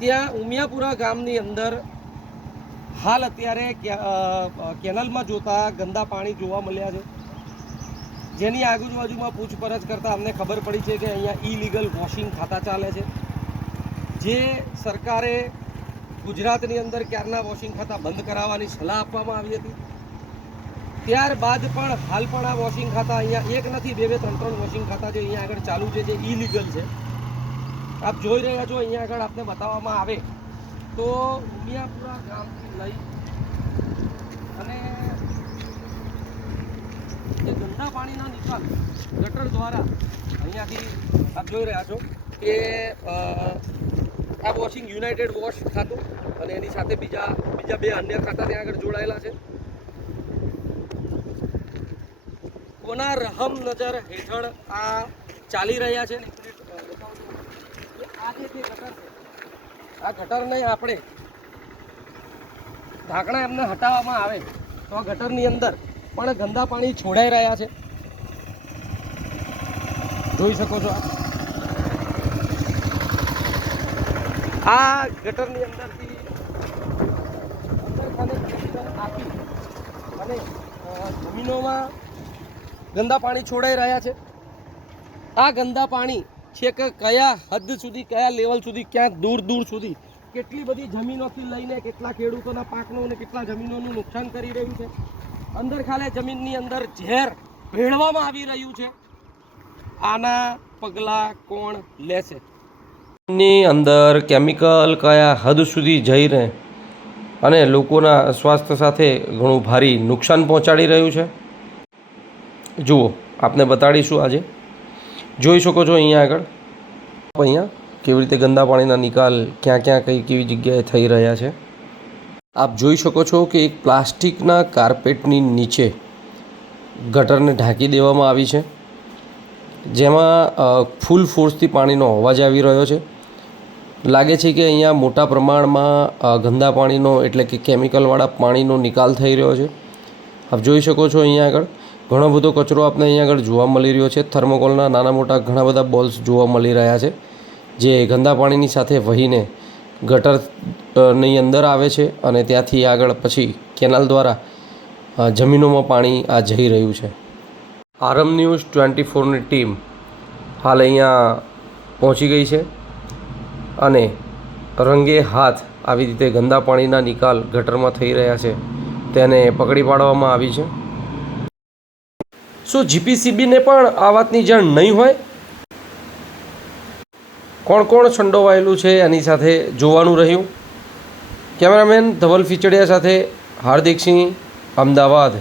ત્યાં ઉમિયાપુરા ગામની અંદર હાલ અત્યારે કેનલમાં જોતા ગંદા પાણી જોવા મળ્યા છે. જેની આજુબાજુમાં પૂછપરછ કરતાં અમને ખબર પડી છે કે અહીંયા ઇલીગલ વોશિંગ ખાતા ચાલે છે. જે સરકારે ગુજરાતની અંદર ક્યારના વોશિંગ ખાતા બંધ કરાવવાની સલાહ આપવામાં આવી હતી. ત્યારબાદ પણ હાલ પણ આ વોશિંગ ખાતા અહીંયા એક નથી, બે બે, ત્રણ ત્રણ વોશિંગ ખાતા જે અહીંયા આગળ ચાલુ છે, જે ઇલીગલ છે. આપ જોઈ રહ્યા છો, અહીંયા આગળ આપને બતાવવામાં આવે. તો ઉમિયાપુરા ગામથી લઈ અને જે ગંદા પાણીના નિકાલ ગટર દ્વારા અહીંયાથી આપ જોઈ રહ્યા છો કે આ વોશિંગ યુનાઇટેડ વોશ ખાતું અને એની સાથે બીજા બીજા બે અન્ય ખાતા ત્યાં આગળ જોડાયેલા છે. કોના રહમ નજર હેઠળ આ ચાલી રહ્યા છે? આ ગટર નહીં આપણે. ઢાંકણા એમને હટાવવામાં આવે. તો આ ગટરની અંદર પણ ગંદા પાણી છોડાઈ રહ્યા છે. જોઈ શકો છો. આ ગટરની અંદરથી અંદર આપી અને જમીનોમાં ગંદા પાણી છોડાઈ રહ્યા છે. આ ગંદા પાણી છેક કયા હદ સુધી, કયા લેવલ સુધી, ક્યાંક દૂર દૂર સુધી, કેટલી બધી જમીનોથી લઈને કેટલા ખેડૂતોના પાકનું અને કેટલા જમીનોનું નુકસાન કરી રહ્યું છે? અંદર ખાલે જમીનની અંદર ઝેર ભેળવામાં આવી રહ્યું છે. આના પગલાં કોણ લેશે? ની અંદર કેમિકલ કયા હદ સુધી જઈને અને લોકોના સ્વાસ્થ્ય સાથે ઘણું ભારી નુકસાન પહોંચાડી રહ્યું છે. જુઓ, આપને બતાડીશું આજે જોઈ શકો છો અહીંયા આગળ. અહીંયા કેવી રીતે ગંદા પાણીના નિકાલ, ક્યાં ક્યાં કઈ કેવી જગ્યાએ થઈ રહ્યા છે. આપ જોઈ શકો છો કે એક પ્લાસ્ટિકના કાર્પેટની નીચે ગટરને ઢાંકી દેવામાં આવી છે. જેમાં ફૂલ ફોર્સથી પાણીનો અવાજ આવી રહ્યો છે. લાગે છે કે અહીંયા મોટા પ્રમાણમાં ગંદા પાણીનો એટલે કે કેમિકલવાળા પાણીનો નિકાલ થઈ રહ્યો છે. આપ જોઈ શકો છો અહીંયા આગળ. ઘણો બધો કચરો આપને અહીંયા આગળ જોવા મળી રહ્યો છે. થર્મોકોલના નાના મોટા ઘણા બધા બોલ્સ જોવા મળી રહ્યા છે, જે ગંદા પાણીની સાથે વહીને ગટરની અંદર આવે છે અને ત્યાંથી આગળ પછી કેનાલ દ્વારા જમીનોમાં પાણી આ જઈ રહ્યું છે. આરમ ન્યૂઝ ટ્વેન્ટી ફોરની ટીમ હાલ અહીંયા પહોંચી ગઈ છે અને રંગે હાથ આવી રીતે ગંદા પાણીના નિકાલ ગટરમાં થઈ રહ્યા છે. તેને પકડી પાડવામાં આવી છે. શું જીપીસીબીને પણ આ વાતની જાણ નહીં હોય? કોણ કોણ સંડોવાયેલું છે એની સાથે જોવાનું રહ્યું? કેમેરામેન ધવલ ફીચડિયા સાથે હાર્દિક સિંહ અમદાવાદ.